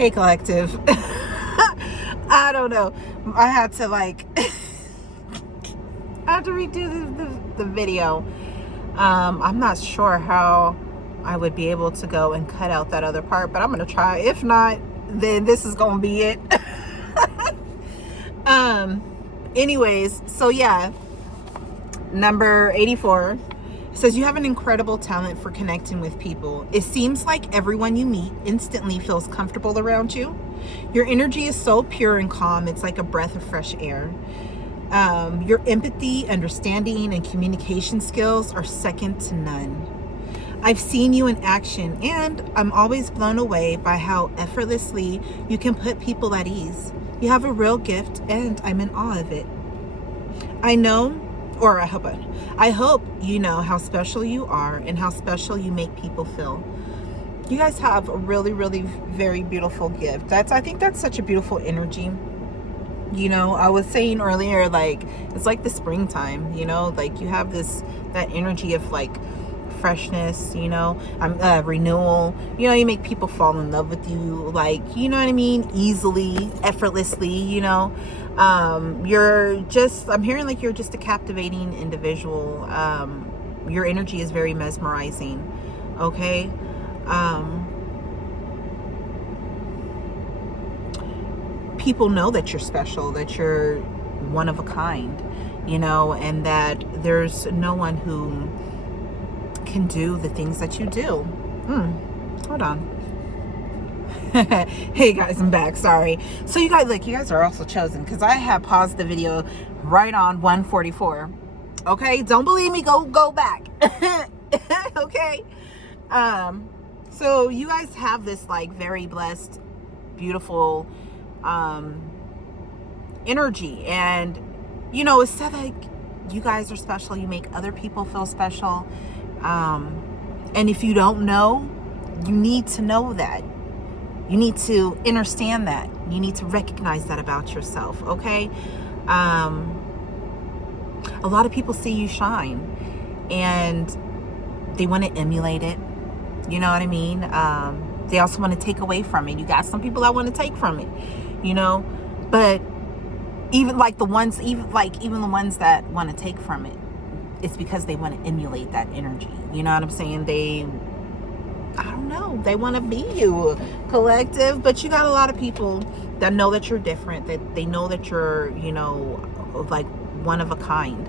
Hey, collective. I don't know. I had to I had to redo the video. I'm not sure how I would be able to go and cut out that other part, but I'm gonna try. If not, then this is gonna be it. Anyways, so yeah, number 84 says you have an incredible talent for connecting with people. It seems like everyone you meet instantly feels comfortable around you. Your energy is so pure and calm, it's like a breath of fresh air. Your empathy, understanding, and communication skills are second to none. I've seen you in action, and I'm always blown away by how effortlessly you can put people at ease. You have a real gift, and I'm in awe of it. I hope you know how special you are and how special you make people feel. You guys have a really, really very beautiful gift. I think that's such a beautiful energy. You know, I was saying earlier, like, it's like the springtime, you know, like you have that energy of like freshness, you know, renewal, you know, you make people fall in love with you, like, you know what I mean, easily, effortlessly, you know. I'm hearing like you're just a captivating individual. Your energy is very mesmerizing. Okay. People know that you're special, that you're one of a kind, you know, and that there's no one who can do the things that you do. Hold on. Hey guys, I'm back. Sorry. So you guys are also chosen, because I have paused the video right on 144. Okay, don't believe me, go back. Okay. So you guys have this like very blessed, beautiful energy, and you know, it's said like you guys are special, you make other people feel special, and if you don't know, you need to know that. You need to understand that. You need to recognize that about yourself. Okay. A lot of people see you shine and they want to emulate it, you know what I mean? They also want to take away from it. You got some people that want to take from it, you know, but even the ones that want to take from it, it's because they want to emulate that energy. You know what I'm saying? I don't know, they want to be you, collective. But you got a lot of people that know that you're different, that they know that you're, you know, like one of a kind.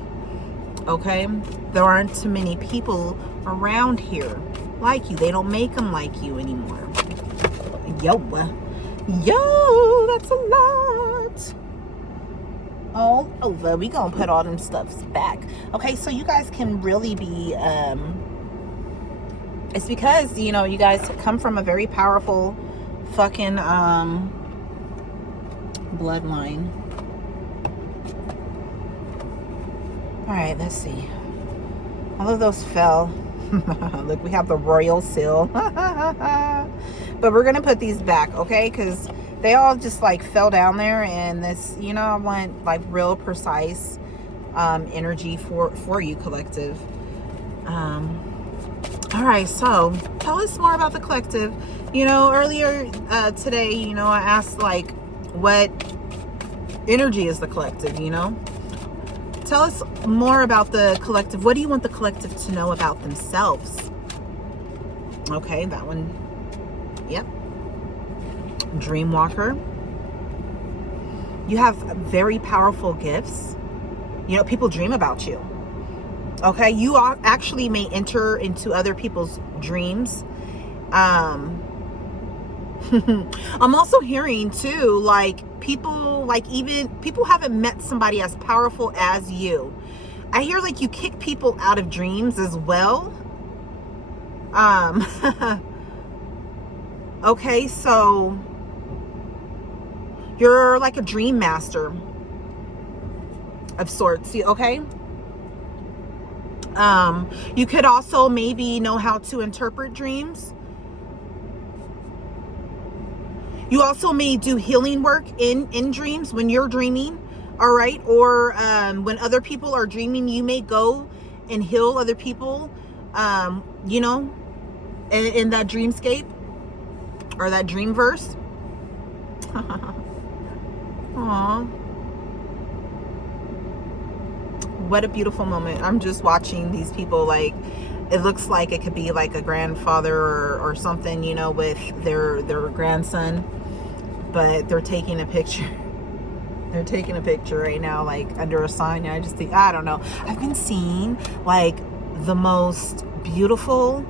Okay. There aren't too many people around here like you. They don't make them like you anymore. Yo, that's a lot all over. We gonna put all them stuffs back. Okay, so you guys can really be it's because, you know, you guys come from a very powerful fucking bloodline. All right, let's see. All of those fell. Look, we have the royal seal. But we're gonna put these back, okay? Because they all just like fell down there, and this, you know, I want like real precise energy for you, collective. All right, so tell us more about the collective. You know, earlier today, you know, I asked like, what energy is the collective, you know? Tell us more about the collective. What do you want the collective to know about themselves? Okay, that one. Yep. Dreamwalker. You have very powerful gifts. You know, people dream about you. Okay, you actually may enter into other people's dreams. I'm also hearing too, like people haven't met somebody as powerful as you. I hear like you kick people out of dreams as well. Okay, so you're like a dream master of sorts, okay? You could also maybe know how to interpret dreams. You also may do healing work in dreams when you're dreaming, all right? Or when other people are dreaming, you may go and heal other people, you know, in that dreamscape or that dream verse. Aw. What a beautiful moment. I'm just watching these people, like, it looks like it could be like a grandfather or something, you know, with their grandson, but they're taking a picture. They're taking a picture right now, like under a sign. And I just think, I don't know. I've been seeing like the most beautiful,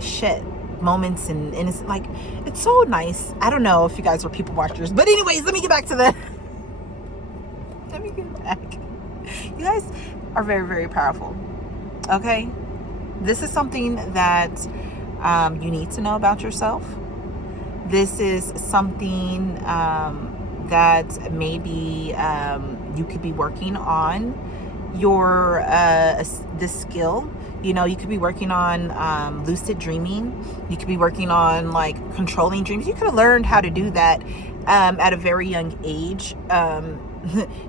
shit moments, and it's like, it's so nice. I don't know if you guys are people watchers, but anyways, let me get back to the let me get back. You guys are very, very powerful. Okay, this is something that you need to know about yourself. This is something that maybe you could be working on your this skill. You know, you could be working on lucid dreaming. You could be working on like controlling dreams. You could have learned how to do that at a very young age.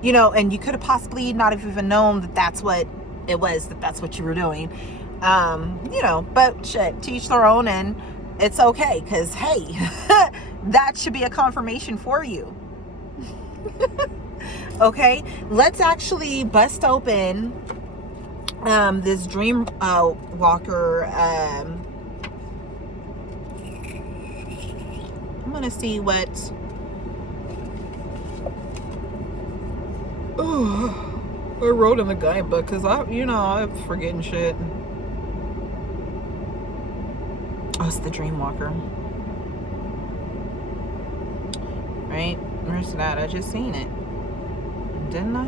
You know, and you could have possibly not have even known that that's what it was, that's what you were doing. You know, but shit, to each their own, and it's okay, because hey, that should be a confirmation for you. Okay, let's actually bust open this dream walker. I'm gonna see what I wrote in the guidebook, because I'm forgetting shit. Oh, it's the dream walker, right? Where's that? I just seen it, didn't I?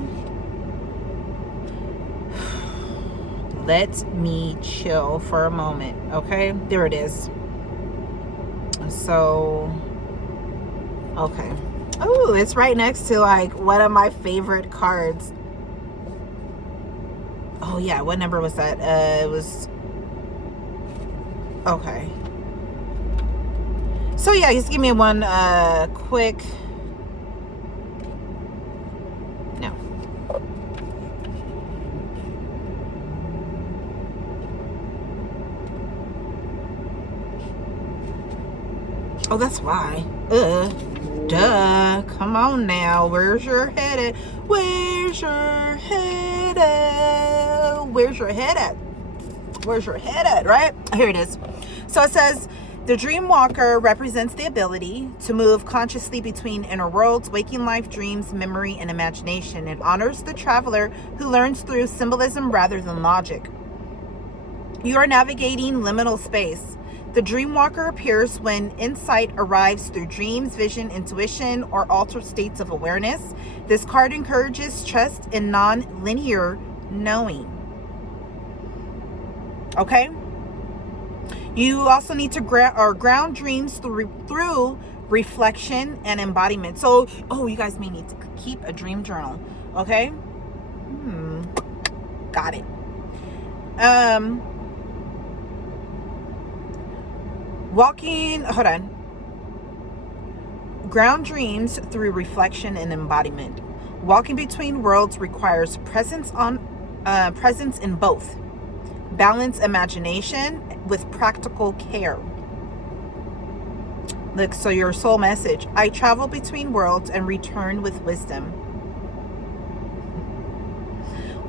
Let me chill for a moment. Okay, there it is. So, okay. Oh, it's right next to like one of my favorite cards. Oh yeah, what number was that? It was, okay. So yeah, just give me one quick. No. Oh, that's why. Duh. Come on now. Where's your head at? Where's your head at? Where's your head at? Where's your head at? Right? Here it is. So it says, the dream walker represents the ability to move consciously between inner worlds, waking life, dreams, memory, and imagination. It honors the traveler who learns through symbolism rather than logic. You are navigating liminal space. The dream walker appears when insight arrives through dreams, vision, intuition, or altered states of awareness. This card encourages trust in non-linear knowing. Okay? You also need to ground dreams through reflection and embodiment. So, you guys may need to keep a dream journal. Okay? Got it. Hold on. Ground dreams through reflection and embodiment. Walking between worlds requires presence in both. Balance imagination with practical care. Look, so your soul message. I travel between worlds and return with wisdom.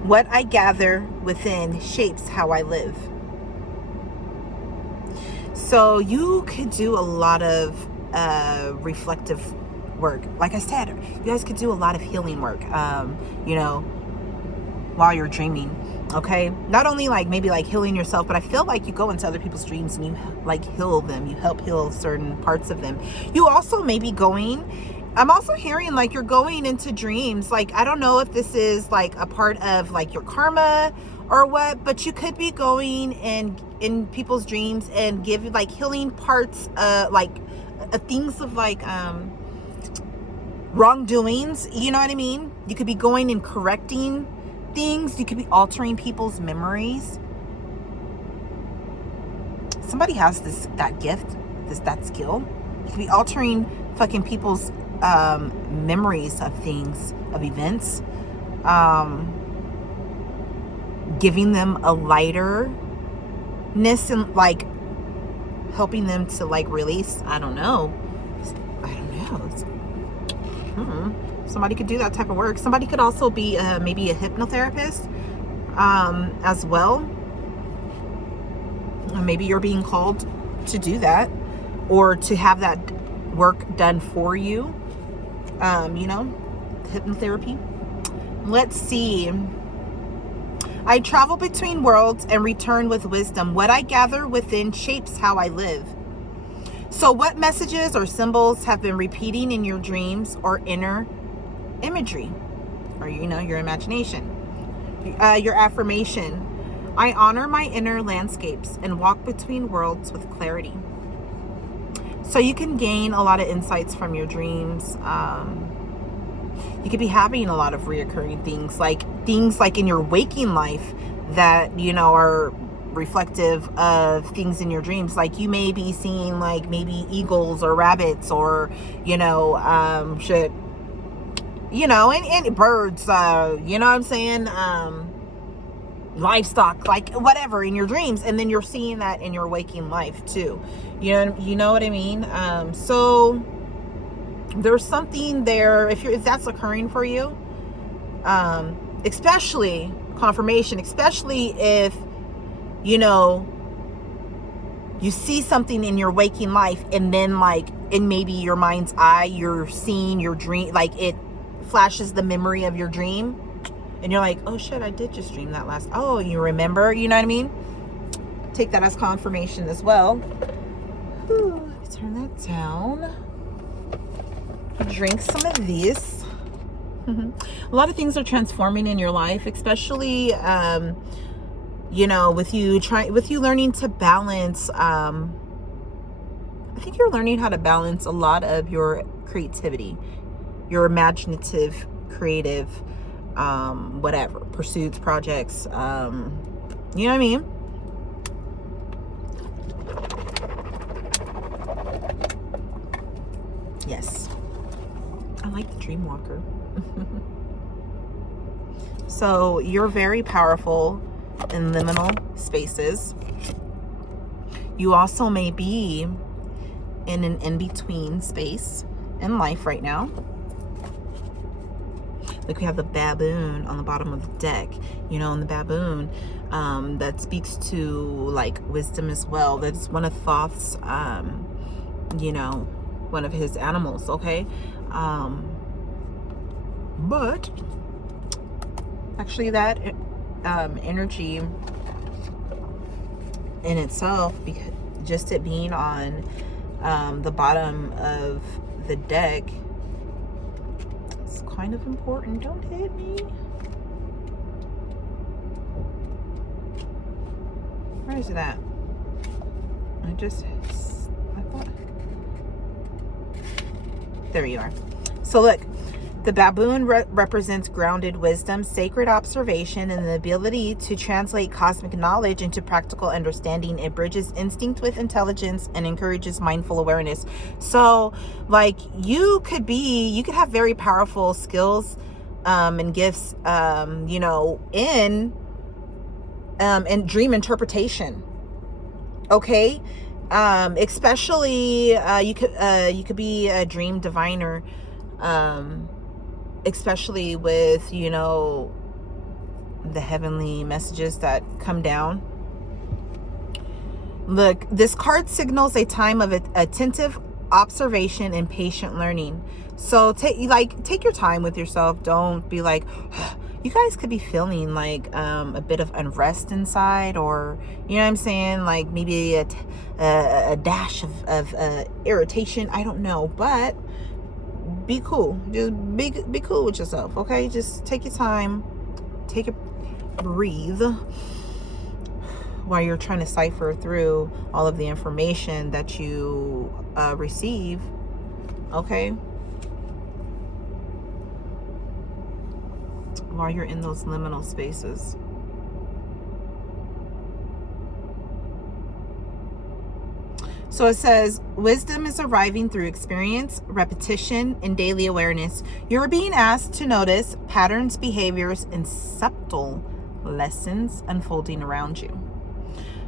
What I gather within shapes how I live. So you could do a lot of reflective work. Like I said, you guys could do a lot of healing work, while you're dreaming. Okay, not only like maybe like healing yourself, but I feel like you go into other people's dreams and you like heal them. You help heal certain parts of them. You also may be I'm also hearing like you're going into dreams. Like, I don't know if this is like a part of like your karma or what, but you could be going in people's dreams and give like healing parts, things of like wrongdoings. You know what I mean? You could be going and correcting things. You could be altering people's memories. Somebody has that gift, that skill. You could be altering fucking people's memories of things, of events, giving them a lighterness, and like helping them to like release. I don't know. Somebody could do that type of work. Somebody could also be maybe a hypnotherapist as well. Maybe you're being called to do that, or to have that work done for you. Hypnotherapy. Let's see. I travel between worlds and return with wisdom. What I gather within shapes how I live. So what messages or symbols have been repeating in your dreams or inner imagery, or your imagination? Your affirmation: I honor my inner landscapes and walk between worlds with clarity. So you can gain a lot of insights from your dreams. You could be having a lot of reoccurring things like in your waking life that are reflective of things in your dreams. Like you may be seeing like maybe eagles or rabbits, or and birds, you know what I'm saying, livestock, like whatever in your dreams, and then you're seeing that in your waking life too. You know what I mean? So there's something there if that's occurring for you, especially confirmation, especially if you see something in your waking life, and then like in maybe your mind's eye you're seeing your dream, like it flashes the memory of your dream, and you're like, oh shit, I did just dream that last. Oh, you remember, you know what I mean? Take that as confirmation as well. Ooh, turn that down. Drink some of this. A lot of things are transforming in your life, especially with you learning to balance. I think you're learning how to balance a lot of your creativity, your imaginative, creative, whatever pursuits, projects. You know what I mean? Yes. I like the Dreamwalker. So you're very powerful in liminal spaces. You also may be in an in-between space in life right now. Like we have the baboon on the bottom of the deck, and the baboon that speaks to like wisdom as well. That's one of Thoth's, one of his animals, okay? But actually that energy in itself, because just it being on the bottom of the deck, it's kind of important. Don't hit me. Where is it at? I thought, there you are. So look, the baboon represents grounded wisdom, sacred observation, and the ability to translate cosmic knowledge into practical understanding. It bridges instinct with intelligence and encourages mindful awareness. So like you could have very powerful skills and gifts, in dream interpretation. Okay. Especially you could be a dream diviner, especially with the heavenly messages that come down. Look, this card signals a time of attentive observation and patient learning. So take your time with yourself. Don't be like, you guys could be feeling like a bit of unrest inside, or you know what I'm saying, like maybe a dash of irritation. I don't know, but be cool. Just be cool with yourself, okay? Just take your time, breathe while you're trying to cipher through all of the information that you receive, okay? While you're in those liminal spaces. So it says, wisdom is arriving through experience, repetition, and daily awareness. You're being asked to notice patterns, behaviors, and subtle lessons unfolding around you.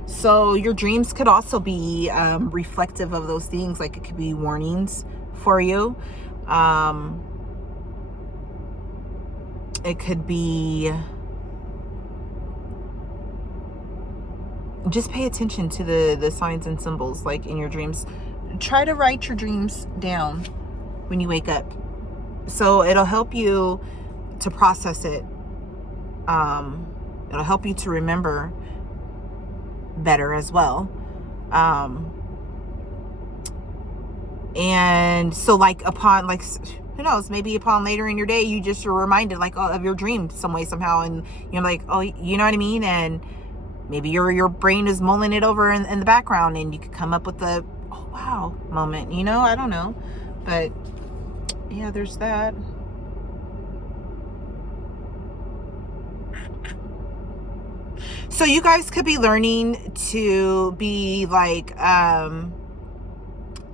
So your dreams could also be reflective of those things. Like it could be warnings for you. It could be, just pay attention to the signs and symbols like in your dreams. Try to write your dreams down when you wake up. So it'll help you to process it. It'll help you to remember better as well. And so like upon, like, who knows, maybe upon later in your day, you just are reminded like of your dream some way, somehow. And you're like, oh, you know what I mean? And maybe your brain is mulling it over in the background, and you could come up with the, oh, wow moment, you know? I don't know. But yeah, there's that. So you guys could be learning to be like, to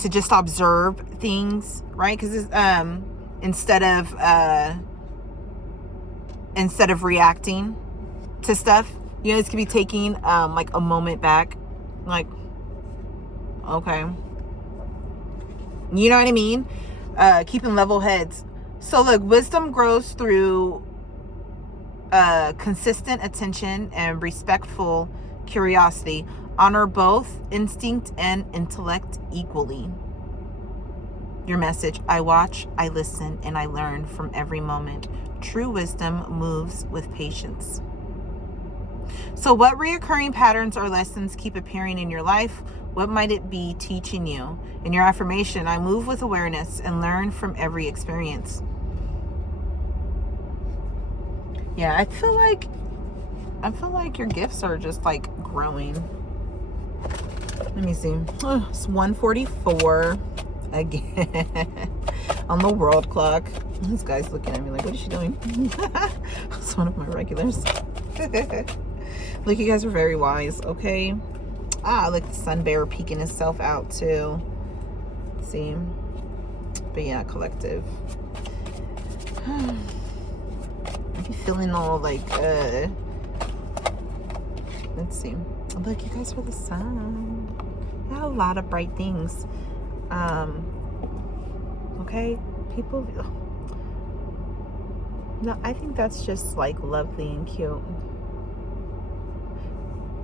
just observe things, right? Because instead of reacting to stuff, you guys could be taking like a moment back, like, okay, you know what I mean? Keeping level heads. So look, wisdom grows through consistent attention and respectful curiosity. Honor both instinct and intellect equally. Your message: I watch, I listen, and I learn from every moment. True wisdom moves with patience. So what reoccurring patterns or lessons keep appearing in your life? What might it be teaching you? In your affirmation: I move with awareness and learn from every experience. Yeah, I feel like your gifts are just like growing. Let me see. Oh, it's 1:44 again on the world clock. This guy's looking at me like, what is she doing? It's one of my regulars. Look, you guys are very wise, okay? Look, the sun bear peeking itself out too. See? But yeah, collective. I be feeling all like, let's see. Look, you guys are the sun. You got a lot of bright things. Okay, people. No, I think that's just like lovely and cute.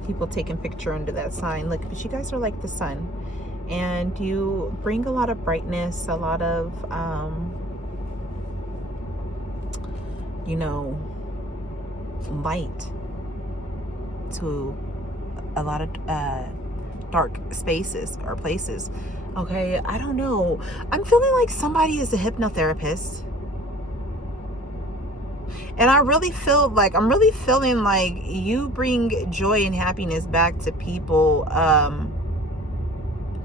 People taking picture under that sign. Look, but you guys are like the sun, and you bring a lot of brightness, a lot of, you know, light to a lot of dark spaces or places. Okay, I don't know. I'm feeling like somebody is a hypnotherapist. And I really feel like, I'm really feeling like you bring joy and happiness back to people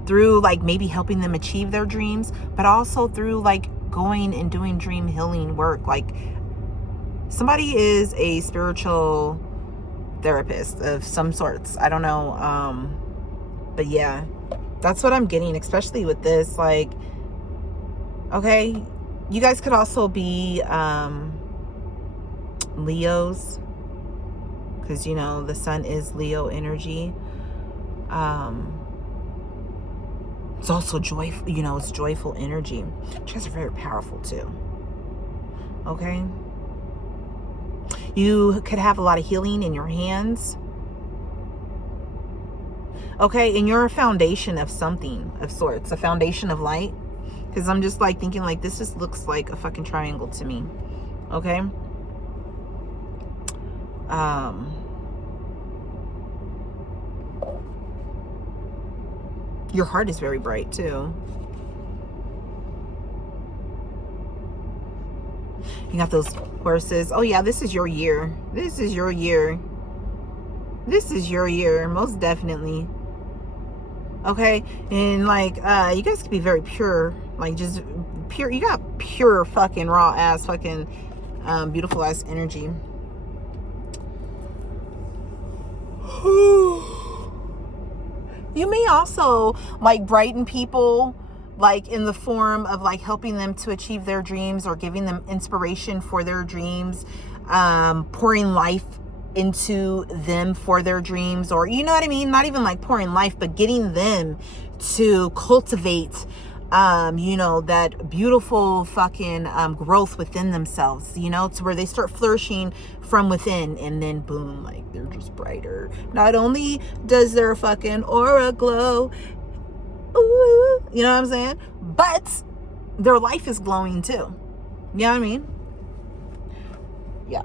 through like maybe helping them achieve their dreams, but also through like going and doing dream healing work. Like somebody is a spiritual therapist of some sorts. I don't know. But yeah, that's what I'm getting, especially with this. Like, okay, you guys could also be Leos, because you know the sun is Leo energy. It's also joyful, you know, it's joyful energy. You guys are very powerful too. Okay, you could have a lot of healing in your hands. Okay, and you're a foundation of something of sorts, a foundation of light. Because I'm just like thinking like this just looks like a fucking triangle to me. Okay. Your heart is very bright too. You got those horses. Oh yeah, this is your year. This is your year. This is your year, most definitely. Okay, and like you guys could be very pure, like just pure. You got pure fucking raw ass fucking beautiful ass energy. You may also like brighten people, like in the form of like helping them to achieve their dreams or giving them inspiration for their dreams, pouring life into them for their dreams, or you know what I mean, not even like pouring life, but getting them to cultivate that beautiful fucking growth within themselves, to where they start flourishing from within, and then boom, like they're just brighter. Not only does their fucking aura glow, ooh, you know what I'm saying, but their life is glowing too. You know what I mean? Yeah.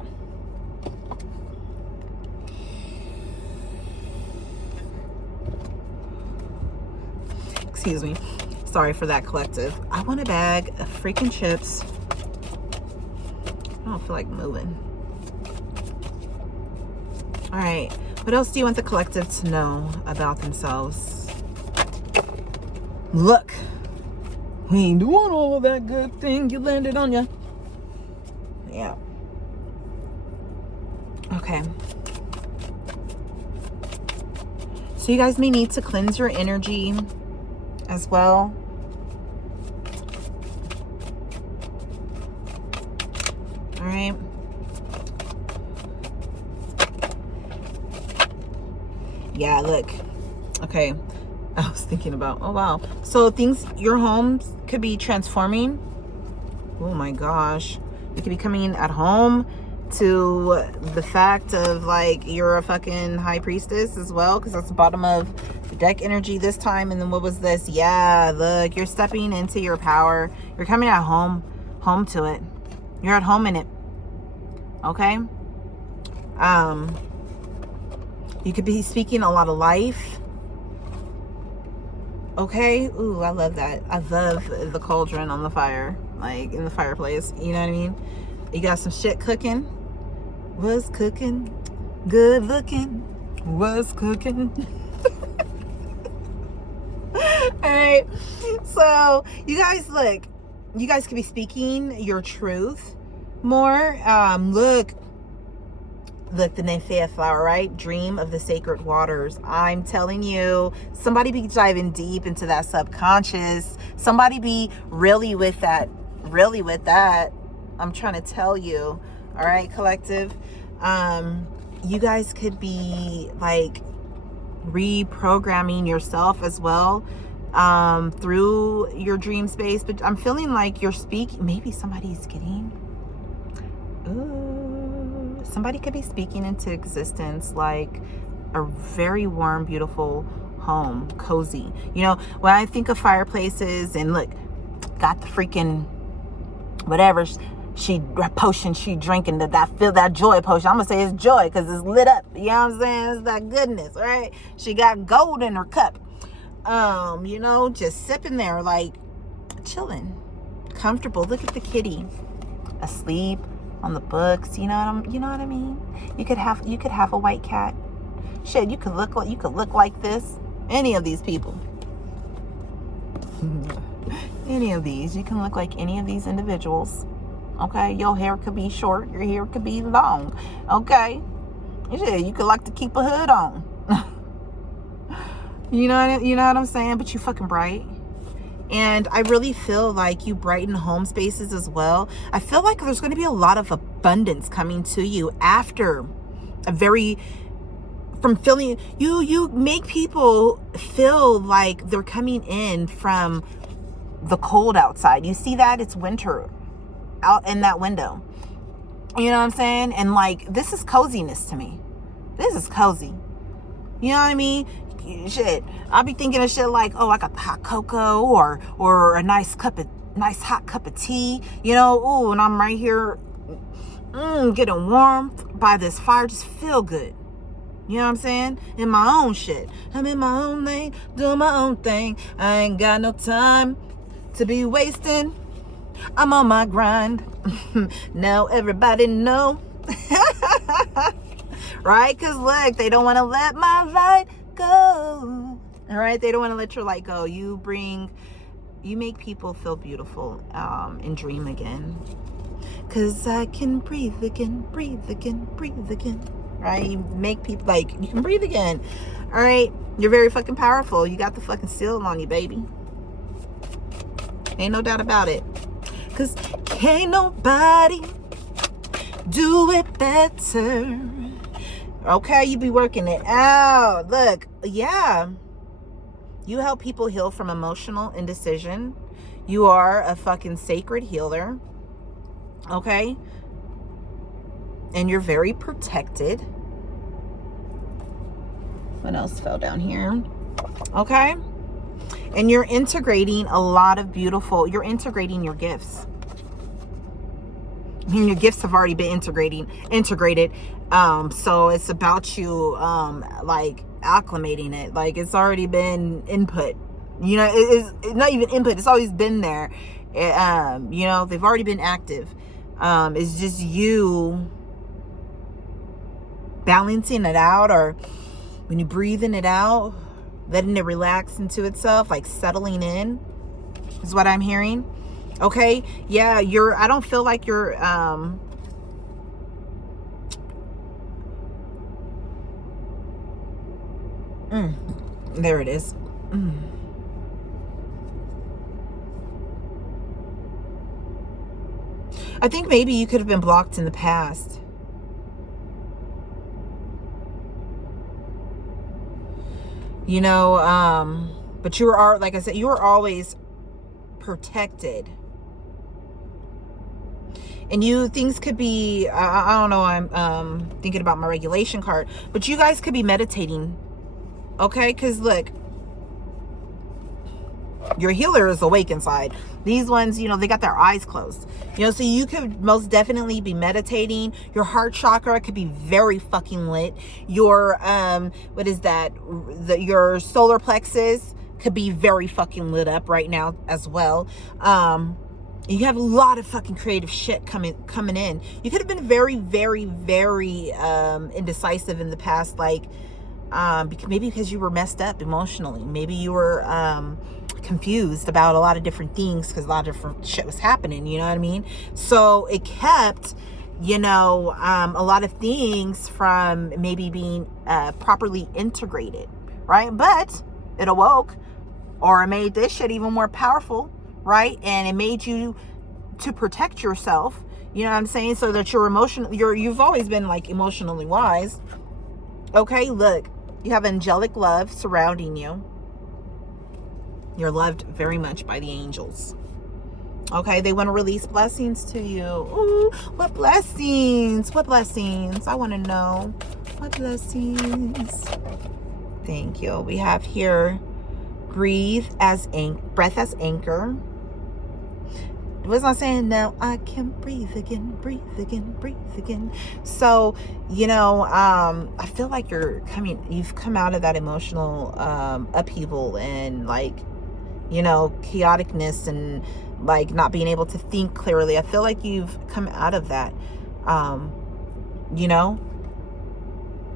Excuse me. Sorry for that, collective. I want a bag of freaking chips. I don't feel like moving. All right. What else do you want the collective to know about themselves? Look. We ain't doing all of that good thing you landed on ya. Yeah. Okay. So you guys may need to cleanse your energy as well. All right. Yeah, look. Okay. I was thinking about, oh wow. So your homes could be transforming. Oh my gosh. You could be coming at home to the fact of like you're a fucking high priestess as well, because that's the bottom of the deck energy this time. And then what was this? Yeah, look, you're stepping into your power. You're coming at home to it. You're at home in it. Okay. You could be speaking a lot of life. Okay. Ooh, I love that. I love the cauldron on the fire, like in the fireplace. You know what I mean? You got some shit cooking. Was cooking. Good looking. Was cooking. All right. So you guys, look, you guys could be speaking your truth more. Look, the nymphaea flower, right? Dream of the sacred waters. I'm telling you, somebody be diving deep into that subconscious. Somebody be really with that. I'm trying to tell you. All right, collective. You guys could be like reprogramming yourself as well through your dream space. But I'm feeling like you're speaking. Maybe somebody's getting... somebody could be speaking into existence like a very warm, beautiful home, cozy. You know, when I think of fireplaces and look, got the freaking whatever potion she drinking, that joy potion. I'm gonna say it's joy because it's lit up. You know what I'm saying? It's that goodness, right? She got gold in her cup. Just sipping there, like chilling, comfortable. Look at the kitty, asleep on the books. You know what I mean? You could have a white cat. Shit, you could look like this. Any of these people. Any of these. You can look like any of these individuals. Okay, your hair could be short, your hair could be long. Okay, yeah, you could like to keep a hood on. you know what I'm saying? But you fucking bright. And I really feel like you brighten home spaces as well. I feel like there's going to be a lot of abundance coming to you after from feeling, you make people feel like they're coming in from the cold outside. You see that? It's winter out in that window. You know what I'm saying? And like, this is coziness to me. This is cozy. You know what I mean? Shit, I'll be thinking of shit like, oh, I got the hot cocoa or a nice hot cup of tea, ooh, and I'm right here getting warm by this fire, just feel good. You know what I'm saying? In my own shit. I'm in my own lane, doing my own thing. I ain't got no time to be wasting. I'm on my grind. Now everybody know. Right? Because look, they don't want to let my light go. All right? They don't want to let your light go. You make people feel beautiful and dream again. Because I can breathe again, breathe again, breathe again. Right? You make people like, you can breathe again. All right? You're very fucking powerful. You got the fucking seal on you, baby. Ain't no doubt about it. Because can't nobody do it better. Okay, you be working it out. Look, yeah. You help people heal from emotional indecision. You are a fucking sacred healer. Okay? And you're very protected. What else fell down here? Okay? And you're integrating a lot of you're integrating your gifts. I mean, your gifts have already been integrated. So it's about you, like acclimating it. Like it's already been input, you know, it's not even input. It's always been there. You know, they've already been active. It's just you balancing it out, or when you're breathing it out, letting it relax into itself, like settling in is what I'm hearing. Okay. Yeah. I don't feel like you're, there it is. I think maybe you could have been blocked in the past. You know, but you were, like I said, you were always protected. And things could be, I don't know, I'm thinking about my regulation card, but you guys could be meditating. Okay, because look, your healer is awake inside. These ones, you know, they got their eyes closed. You know, so you could most definitely be meditating. Your heart chakra could be very fucking lit. Your, what is that? Your solar plexus could be very fucking lit up right now as well. You have a lot of fucking creative shit coming in. You could have been very, very, very indecisive in the past, like maybe because you were messed up emotionally. Maybe you were confused about a lot of different things because a lot of different shit was happening, you know what I mean? So it kept, you know, a lot of things from maybe being properly integrated, right? But it awoke, or it made this shit even more powerful, right? And it made you to protect yourself, you know what I'm saying? So that you've always been like emotionally wise. Okay, look, you have angelic love surrounding you. You're loved very much by the angels. Okay, they want to release blessings to you. Ooh, what blessings? What blessings? I want to know. What blessings? Thank you. We have here, breath as anchor. It was not saying, now I can breathe again, breathe again, breathe again. So, you know, I feel like you've come out of that emotional upheaval and like, you know, chaoticness and like not being able to think clearly. I feel like you've come out of that. You know,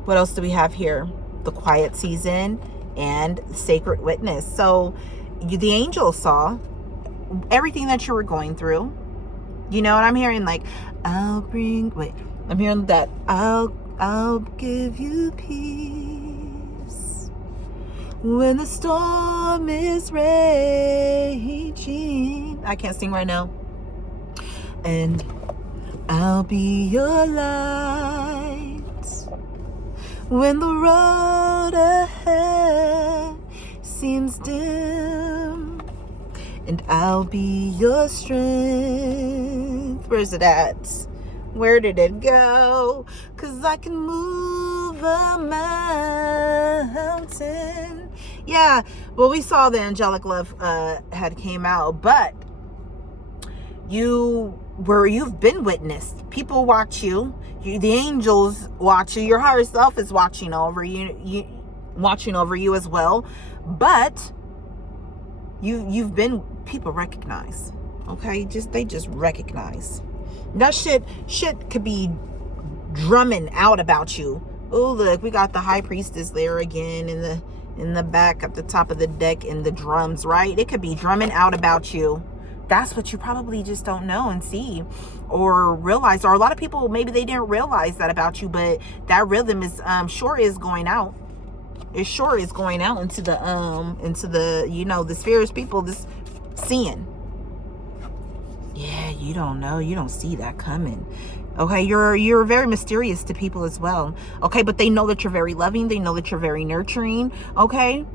what else do we have here? The quiet season and sacred witness. So the angels saw everything that you were going through, you know, and I'm hearing like, I'm hearing that I'll give you peace when the storm is raging. I can't sing right now. And I'll be your light when the road ahead seems dim. And I'll be your strength. Where's it at? Where did it go? 'Cause I can move a mountain. Yeah, well, we saw the angelic love had came out, but you've been witnessed. People watch you. The angels watch you. Your higher self is watching over you, watching over you as well. But you've been, people recognize. Okay, they just recognize. That shit could be drumming out about you. Oh, look, we got the high priestess there again in the back at the top of the deck in the drums, right? It could be drumming out about you. That's what you probably just don't know and see or realize. Or a lot of people, maybe they didn't realize that about you, but that rhythm is sure is going out. It sure is going out into the you know, the spirits people this seeing. Yeah, you don't know. You don't see that coming. Okay, you're very mysterious to people as well. Okay, but they know that you're very loving. They know that you're very nurturing. Okay.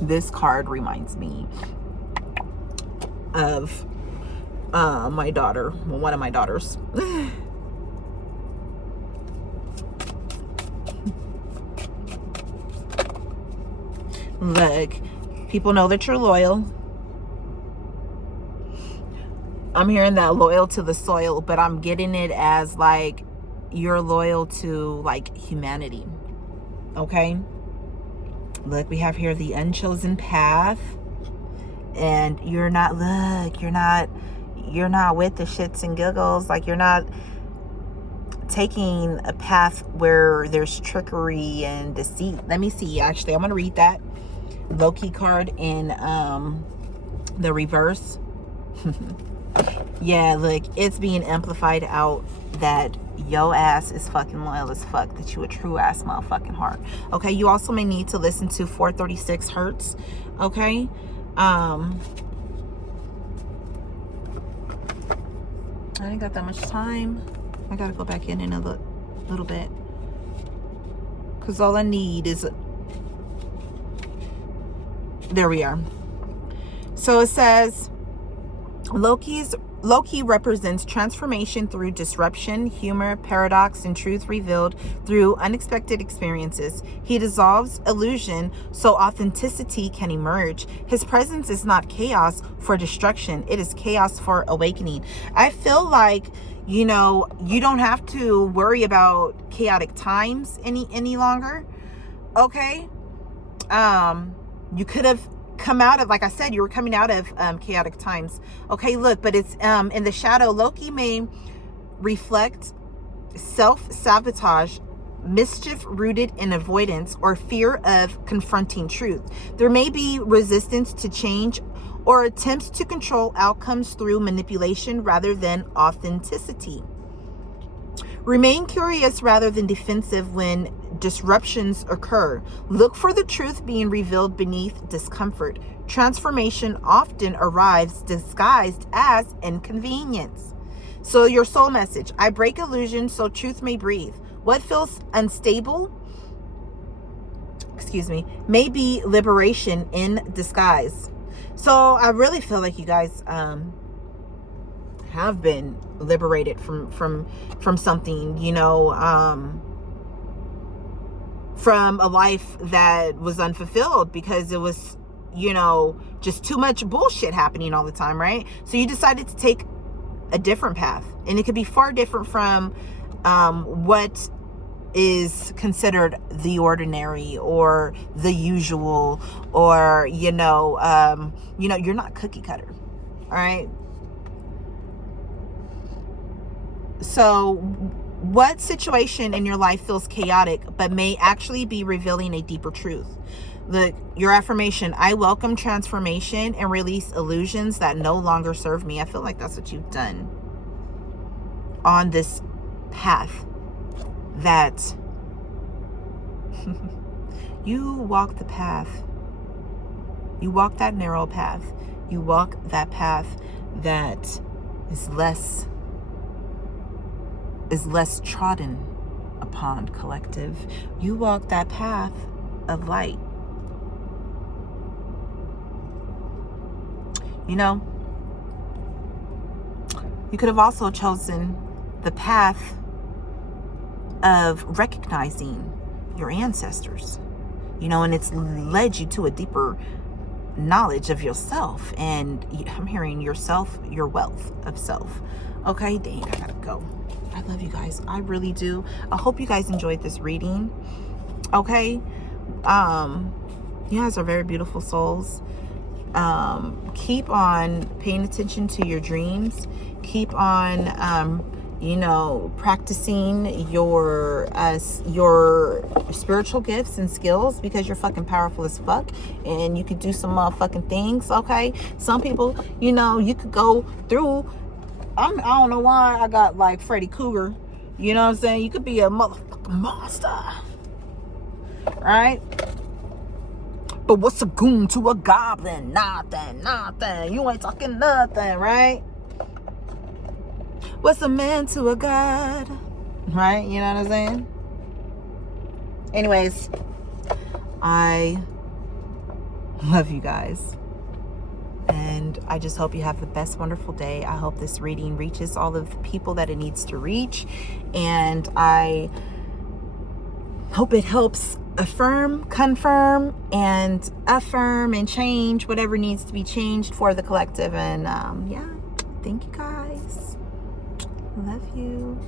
This card reminds me of my daughter, one of my daughters. Look, people know that you're loyal. I'm hearing that loyal to the soil, but I'm getting it as like you're loyal to like humanity. Okay. Look, we have here the unchosen path, and you're not, look, you're not with the shits and giggles. Like, you're not taking a path where there's trickery and deceit. Let me see. Actually, I'm going to read that Loki card in the reverse. Yeah, look, it's being amplified out that yo ass is fucking loyal as fuck, that you a true ass motherfucking heart. Okay, you also may need to listen to 436 Hertz. Okay. I ain't got that much time. I gotta go back in a little bit, because all I need is there we are. So it says Loki represents transformation through disruption, humor, paradox, and truth revealed through unexpected experiences. He dissolves illusion so authenticity can emerge. His presence is not chaos for destruction. It is chaos for awakening. I feel like, you know, you don't have to worry about chaotic times any longer. Okay? You could have come out of, like I said, you were coming out of chaotic times. Okay, look, but it's in the shadow. Loki may reflect self-sabotage, mischief rooted in avoidance, or fear of confronting truth. There may be resistance to change or attempts to control outcomes through manipulation rather than authenticity. Remain curious rather than defensive when disruptions occur. Look for the truth being revealed beneath discomfort. Transformation often arrives disguised as inconvenience. So your soul message: I break illusion so truth may breathe. What feels unstable, may be liberation in disguise. So I really feel like you guys have been liberated from something, you know, from a life that was unfulfilled because it was, you know, just too much bullshit happening all the time, right? So you decided to take a different path, and it could be far different from what is considered the ordinary or the usual, or you know, you're not cookie cutter. All right. So what situation in your life feels chaotic but may actually be revealing a deeper truth? Your affirmation: I welcome transformation and release illusions that no longer serve me. I feel like that's what you've done on this path, that you walk the path. You walk that narrow path. You walk that path that is less trodden upon, collective. You walk that path of light. You know, you could have also chosen the path of recognizing your ancestors, you know, and it's led you to a deeper knowledge of yourself. And I'm hearing yourself, your wealth of self. Okay, dang, I gotta go. I love you guys. I really do. I hope you guys enjoyed this reading. Okay. You guys are very beautiful souls. Keep on paying attention to your dreams. Keep on, practicing your spiritual gifts and skills, because you're fucking powerful as fuck and you could do some motherfucking things. Okay. Some people, you know, you could go through, I don't know why I got like Freddy Krueger. You know what I'm saying? You could be a motherfucking monster, right? But what's a goon to a goblin? Nothing. You ain't talking nothing, right? What's a man to a god? Right? You know what I'm saying? Anyways, I love you guys. And I just hope you have the best, wonderful day. I hope this reading reaches all of the people that it needs to reach. And I hope it helps affirm, confirm, and affirm and change whatever needs to be changed for the collective. And yeah, thank you guys. Love you.